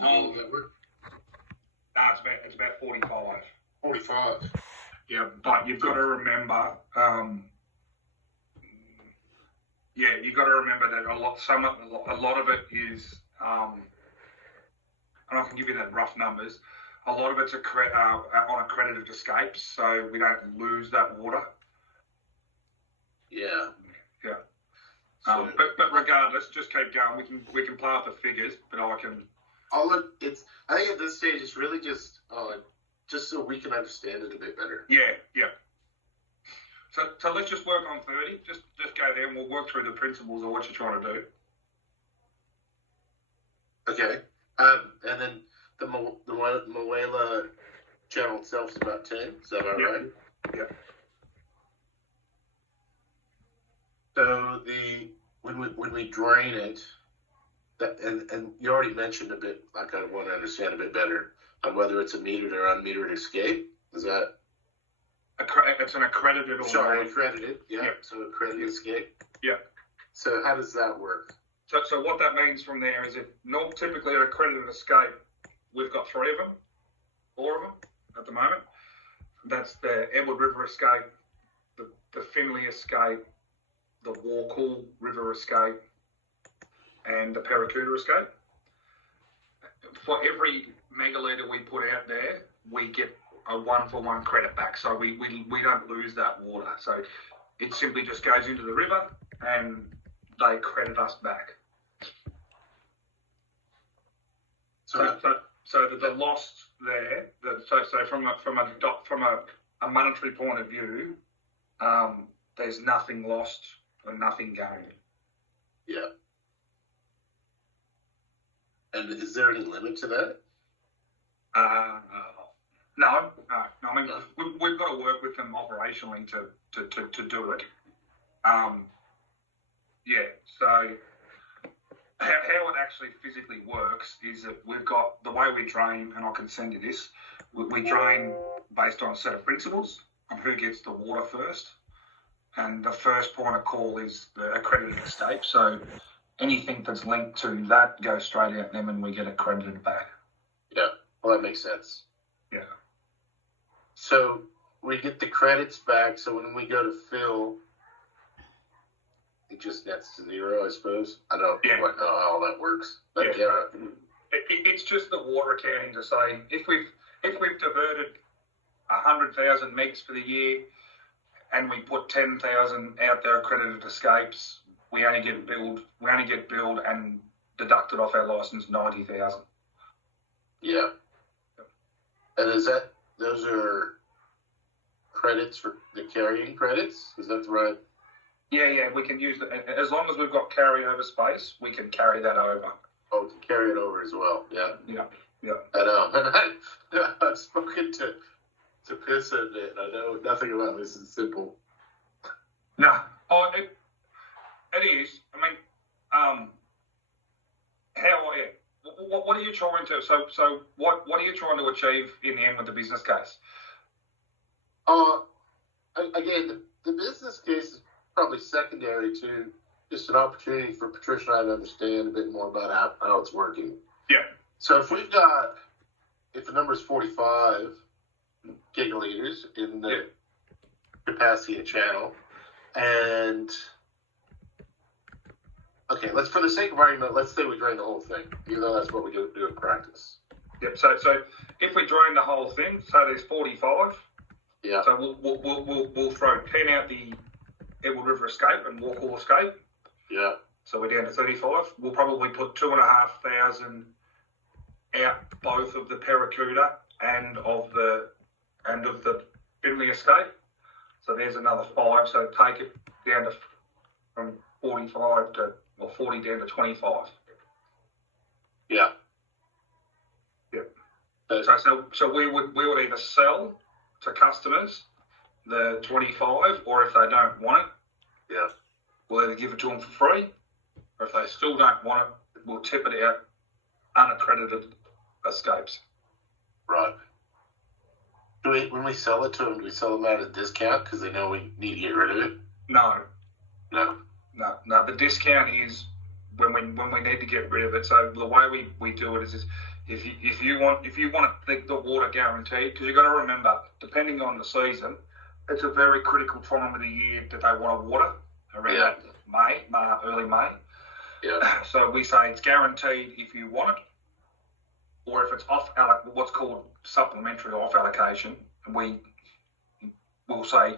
No, it's about 45. 45. Yeah, but you've got to remember, you've got to remember that a lot of it is, and I can give you that rough numbers. A lot of it's on accredited escapes, so we don't lose that water. Yeah. Yeah. But regardless, just keep going. We can play up the figures, but I think at this stage it's really just so we can understand it a bit better. Yeah. So let's just work on 30. Just go there and we'll work through the principles of what you're trying to do. Okay. And then the Moela channel itself is about 10. Is that about right? Yeah. So when we drain it, and you already mentioned a bit. I kind of want to understand a bit better on whether it's a metered or unmetered escape. Is that? It's an accredited. Accredited. Yeah. So accredited escape. Yeah. So how does that work? So what that means from there is typically an accredited escape, we've got 4 of them at the moment. That's the Edward River escape, the Finley escape, the Warkall River escape, and the Paracuda escape. For every megalitre we put out there, we get a 1-for-1 credit back. So we don't lose that water. So it simply just goes into the river and they credit us back. So the loss there. So from a monetary point of view, there's nothing lost and nothing gained. Yeah. And is there any limit to that? No. I mean, we've got to work with them operationally to do it. So how it actually physically works is that we've got the way we drain, and I can send you this. We drain based on a set of principles on who gets the water first, and the first point of call is the accredited escape. So anything that's linked to that goes straight out them, and we get accredited back. Yeah, well, that makes sense. Yeah. So we get the credits back. So when we go to fill, it just nets to 0, I suppose. I don't quite know how all that works. But it's just the water accounting to say if we've diverted 100,000 megs for the year, and we put 10,000 out there accredited escapes, we only get billed and deducted off our license 90,000. Yeah. And those are credits for the carrying credits? Is that right? Yeah, we can use it. As long as we've got carryover space, we can carry that over. Oh, to carry it over as well, yeah. Yeah. I know. And I've spoken to Piss a bit. I know nothing about this is simple. No. Oh, it is. I mean, what are you trying to? So what are you trying to achieve in the end with the business case? Again, the business case is probably secondary to just an opportunity for Patricia and I to understand a bit more about how it's working. Yeah. So if the number is 45 gigaliters in the capacity of channel, and okay, for the sake of argument, let's say we drain the whole thing, even though that's what we do in practice. Yep. So if we drain the whole thing, so there's 45. Yeah. So we'll throw 10 out the Edward River escape and Warkall escape. Yeah. So we're down to 35. We'll probably put 2,500 out both of the Paracuda and of the Finley escape. So there's another 5. So take it down to from 45 to 40 down to 25. Yeah. Yeah. So we would either sell to customers the 25, or if they don't want it, we'll either give it to them for free, or if they still don't want it, we'll tip it out unaccredited escapes. Right. When we sell it to them, do we sell them at a discount because they know we need to get rid of it? No. No. The discount is when we need to get rid of it. So the way we do it is if you want the water guaranteed, because you've got to remember, depending on the season, it's a very critical time of the year that they want to water around early May. Yeah. So we say it's guaranteed if you want it, or if it's what's called supplementary off allocation, and we'll say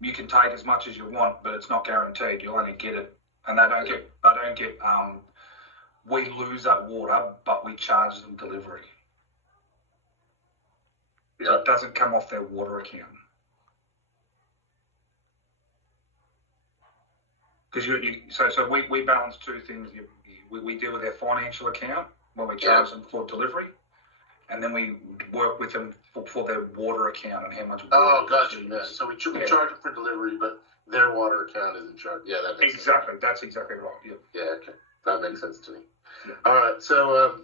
you can take as much as you want, but it's not guaranteed. You'll only get it, and they don't get. We lose that water, but we charge them delivery. Yeah. So it doesn't come off their water account. Because so we balance two things. We deal with their financial account when we charge them for delivery, and then we work with them for their water account and how much water. Oh, gotcha. Yeah. So we charge them for delivery, but their water account isn't charged. Yeah, that makes sense. That's exactly right. Yeah. Yeah, okay. That makes sense to me. Yeah. All right, so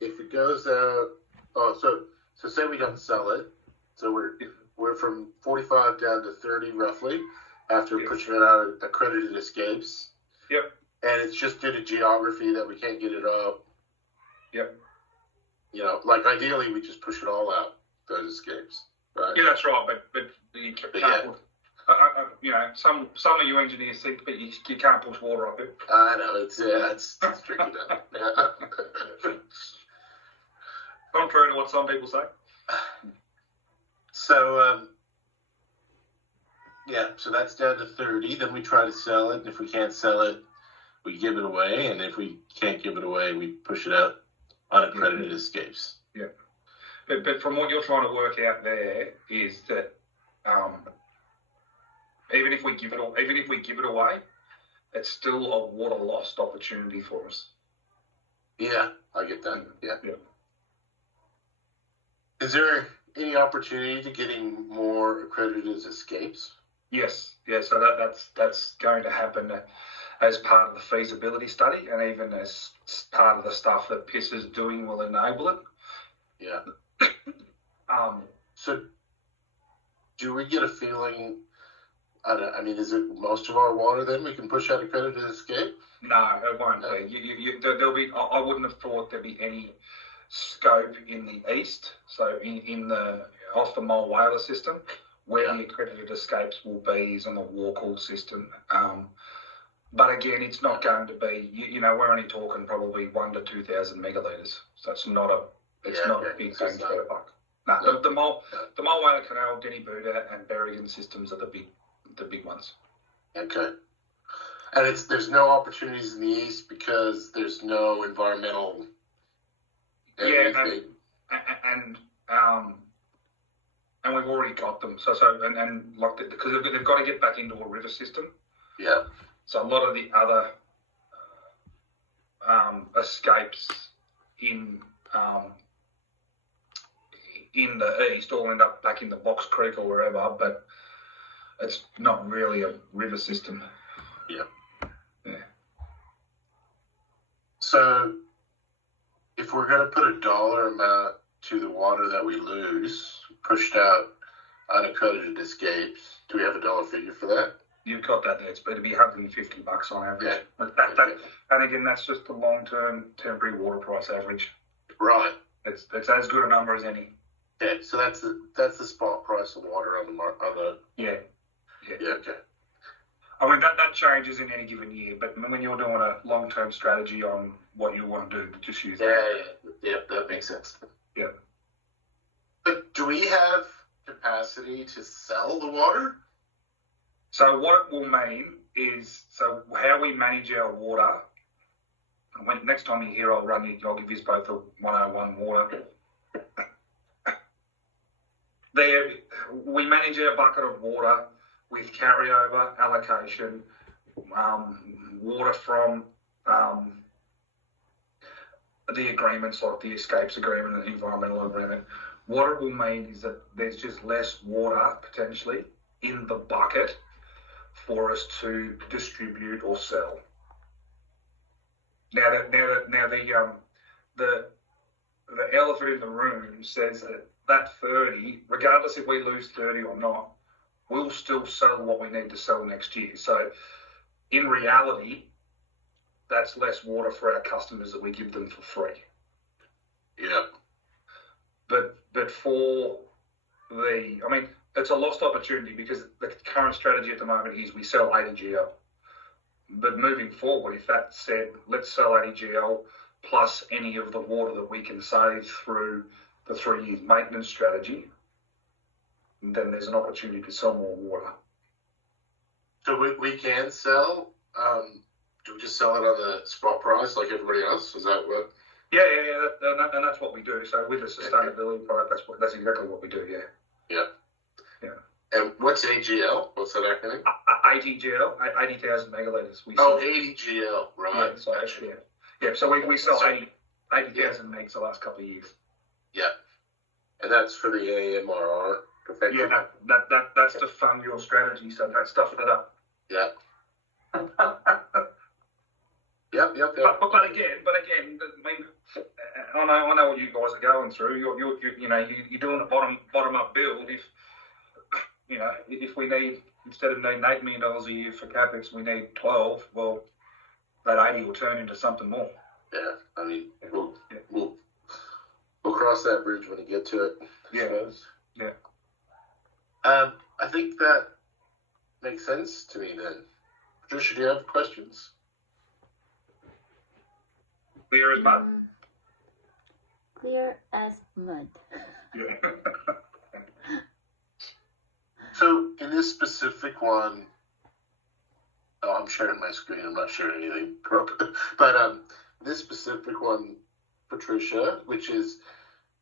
if it goes out, so say we don't sell it, so we're from 45 down to 30 roughly after pushing it out of accredited escapes. Yep. And it's just due to geography that we can't get it up. Yep. You know, like ideally we just push it all out, those escapes, right? Yeah, that's right. But you can't. You know, some of you engineers think, but you can't push water up it. I know it's tricky though. Yeah. Contrary to what some people say. So so that's down to 30. Then we try to sell it. And if we can't sell it, we give it away. And if we can't give it away, we push it out unaccredited escapes. Yeah. But from what you're trying to work out there is that even if we give it away, it's still a water lost opportunity for us. Yeah, I get that. Yeah. Yeah. Is there any opportunity to getting more accredited escapes? Yes. Yeah. So that's going to happen as part of the feasibility study, and even as part of the stuff that PIS is doing will enable it. Yeah. So, do we get a feeling? I mean, is it most of our water then we can push out accredited escape? No, it won't be. There'll be. I wouldn't have thought there'd be any scope in the east. So in the off the Mole Whaler system, where the accredited escapes will be is on the Warkall system. But again, it's not going to be. We're only talking probably 1,000 to 2,000 megalitres. So it's not a big bang for the buck. No, the Mole Whaler Canal, Denny Buddha, and Berrigan systems are the big ones. Okay. And there's no opportunities in the east because there's no environmental. And we've already got them. So like because they've got to get back into a river system. Yeah. So a lot of the other escapes in the east all end up back in the Box Creek or wherever, but it's not really a river system. Yeah. Yeah. So if we're going to put a dollar amount to the water that we lose, pushed out unaccredited escapes, do we have a dollar figure for that? You've got that there. It'd be $150 on average. Yeah. And again, that's just the long-term temporary water price average. Right. It's as good a number as any. Yeah. So that's the spot price of water on the. Yeah. Yeah. Okay. I mean that changes in any given year, but when you're doing a long-term strategy on what you want to do, just use that. Yeah. That makes sense. Yeah. But do we have capacity to sell the water? So what it will mean is, how we manage our water. Next time you're here, I'll give you both a 101 water. We manage our bucket of water with carryover allocation, water from the agreements like the escapes agreement and the environmental agreement. What it will mean is that there's just less water potentially in the bucket for us to distribute or sell. Now the elephant in the room says that 30, regardless if we lose 30 or not, we'll still sell what we need to sell next year. So in reality, that's less water for our customers that we give them for free. Yeah. But for it's a lost opportunity because the current strategy at the moment is we sell 80 GL. But moving forward, if that said, let's sell 80 GL plus any of the water that we can save through the 3 year maintenance strategy, then there's an opportunity to sell more water. So we can sell. Do we just sell it on the spot price like everybody else? Is that what? Yeah, and that's what we do. So with the sustainability product, that's exactly what we do. Yeah. Yeah. And what's AGL? What's that acronym? 80 GL, 80,000 megalitres. 80 GL, right? Yeah, so actually, yeah. So we sell 80,000 megs the last couple of years. Yeah. And that's for the AMRR perfection. Yeah, that's to fund your strategy. So that stuff that up. Yeah. Yep. But again, I mean, I know what you guys are going through. You're doing a bottom up build. If we need, instead of needing $8 million a year for capex, we need 12. Well, that 80 will turn into something more. Yeah, I mean, we'll cross that bridge when we get to it. Yeah. I think that makes sense to me then. Patricia, do you have questions? Clear as mud? Clear as mud. Yeah. So, in this specific one, I'm sharing my screen, I'm not sharing anything. But this specific one, Patricia, which is,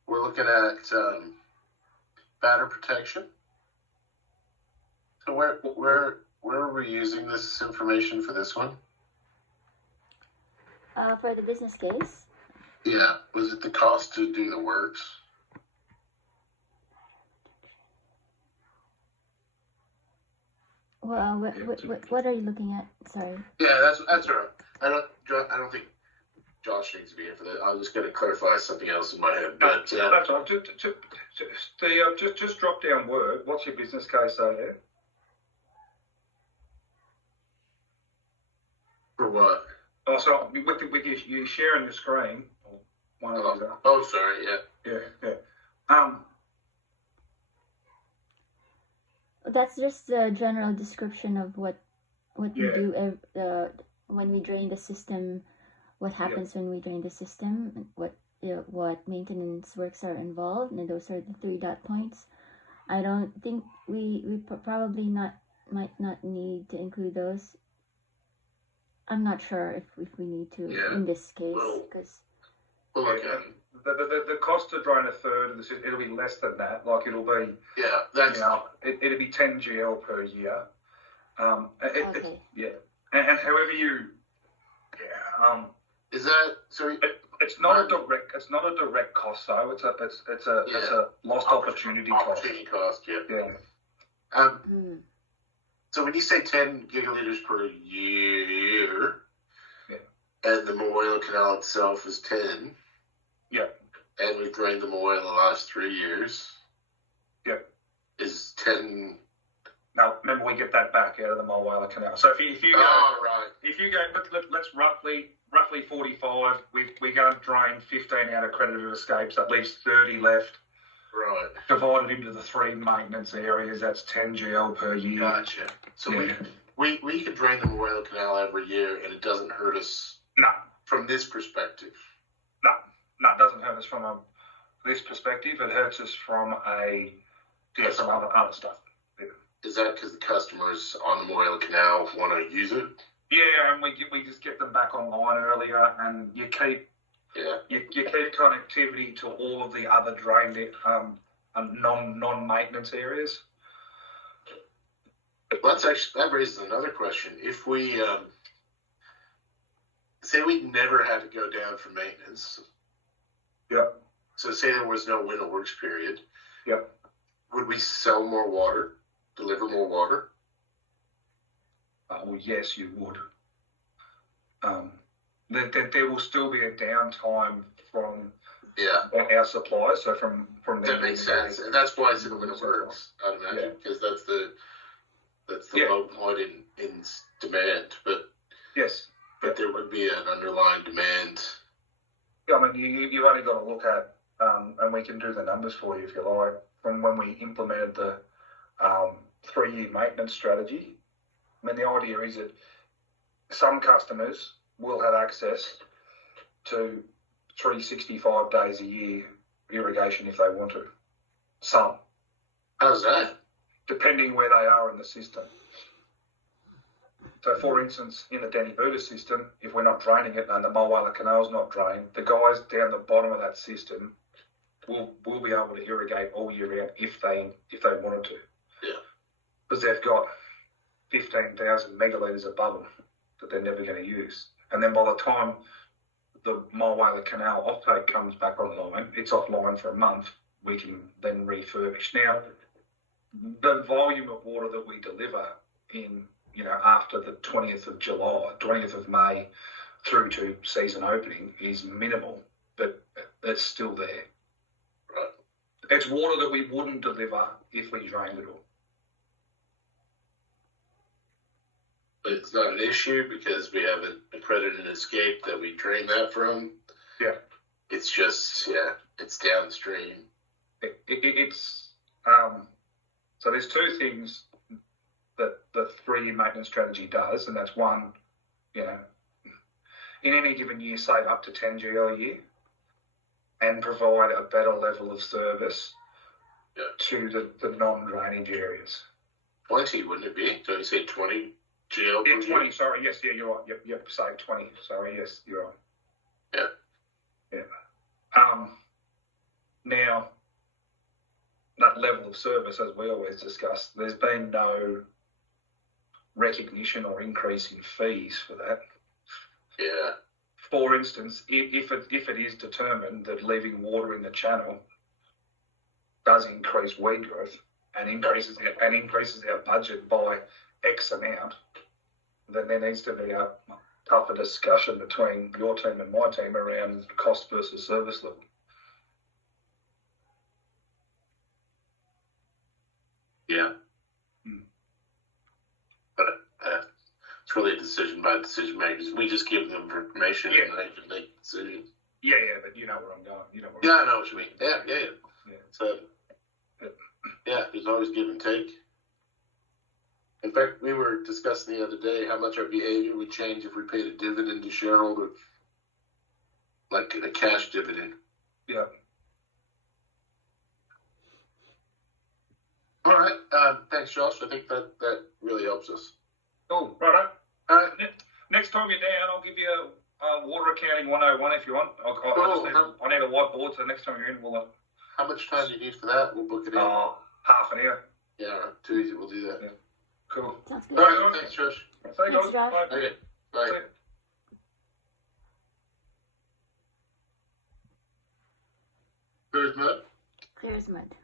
we're looking at batter protection. So where are we using this information for this one? For the business case? Yeah. Was it the cost to do the works? Well, what are you looking at? Sorry. Yeah, that's all right. I don't think Josh needs to be here for that. I was going to clarify something else in my head, but that's all. Just drop down Word. What's your business case say there? For what? Oh, so with you sharing your screen. One of those. Oh, sorry. Yeah. Yeah. That's just the general description of what we do when we drain the system. What happens when we drain the system? What maintenance works are involved, and those are the 3 dot points. I don't think we probably might not need to include those. I'm not sure if we need to in this case because. The cost to drain a third of the system, it'll be less than that. Like it'll be. Yeah, that's. It'll be 10 GL per year. Okay. And however you. Yeah. Is that so? It's not a direct cost though. It's a lost opportunity cost. Opportunity cost. Yeah. So when you say 10 gigaliters per year, and the Mogollon Canal itself is 10, and we've drained the Mogollon the last 3 years, is 10. Now remember, we get that back out of the Mogollon Canal. So if you go, let's roughly 45. We're going to drain 15 out of accredited escapes. That leaves 30 left. Right. Divided into the 3 maintenance areas, that's 10 GL per year. Gotcha. So we could drain the Mogollon Canal every year, and it doesn't hurt us. No. From this perspective. No, it doesn't hurt us from this perspective. It hurts us from some other stuff. Yeah. Is that because the customers on the Mogollon Canal want to use it? Yeah, and we just get them back online earlier, and you keep connectivity to all of the other drained non-maintenance areas. Well, that raises another question. If we say we never had to go down for maintenance. Yep. So say there was no winter works period. Yep. Would we sell more water, deliver more water? Well, yes, you would. There will still be a downtime from our suppliers, so from that makes sense, and that's why it's in the winter works, I imagine, because that's the That's the Yeah. low point in demand, but Yes. there would be an underlying demand. Yeah, I mean, you've only got to look at, and we can do the numbers for you if you like, from when we implemented the 3-year maintenance strategy. I mean, the idea is that some customers will have access to 365 days a year irrigation if they want to. Some, How's that? depending where they are in the system. So, for instance, in the Denny Buda system, if we're not draining it and the Mulwala Canal's not drained, the guys down the bottom of that system will be able to irrigate all year round if they wanted to. Yeah. Because they've got 15,000 megalitres above them that they're never going to use. And then by the time the Mulwala Canal offtake comes back online, it's offline for a month, we can then refurbish. Now, the volume of water that we deliver in, after the 20th of July, 20th of May through to season opening is minimal, but it's still there. Right. It's water that we wouldn't deliver if we drained it all. But it's not an issue because we have an accredited escape that we drain that from. Yeah. It's just, it's downstream. It's so there's two things that the 3-year maintenance strategy does, and that's one, in any given year, save up to 10 GL a year and provide a better level of service to the non-drainage areas. 20, wouldn't it be? Don't you say 20 GL? Yeah, 20, sorry, yes, yeah, you're right. Yep, save 20, sorry, yes, you're right. Yeah. Now, that level of service, as we always discuss, there's been no recognition or increase in fees for that. Yeah. For instance, if it is determined that leaving water in the channel does increase weed growth and increases our budget by X amount, then there needs to be a tougher discussion between your team and my team around cost versus service level. Yeah. But it's really a decision by decision makers. We just give them information and they can make decisions. Yeah, but you know where I'm going. I know what you mean. Yeah. So, there's always give and take. In fact, we were discussing the other day how much our behavior would change if we paid a dividend to shareholders, like a cash dividend. Yeah. All right. Thanks, Josh. I think that really helps us. Cool. Righto. Next time you're down, I'll give you a water accounting 101 if you want. I need a whiteboard, so next time you're in, we'll... How much time do you need for that? We'll book it in. Half an hour. Yeah, right. Too easy. We'll do that. Yeah. Cool. Sounds good. All right. Thanks, Josh. Thanks, Josh. Bye. Okay. Bye. Clear as mud. Clear as mud.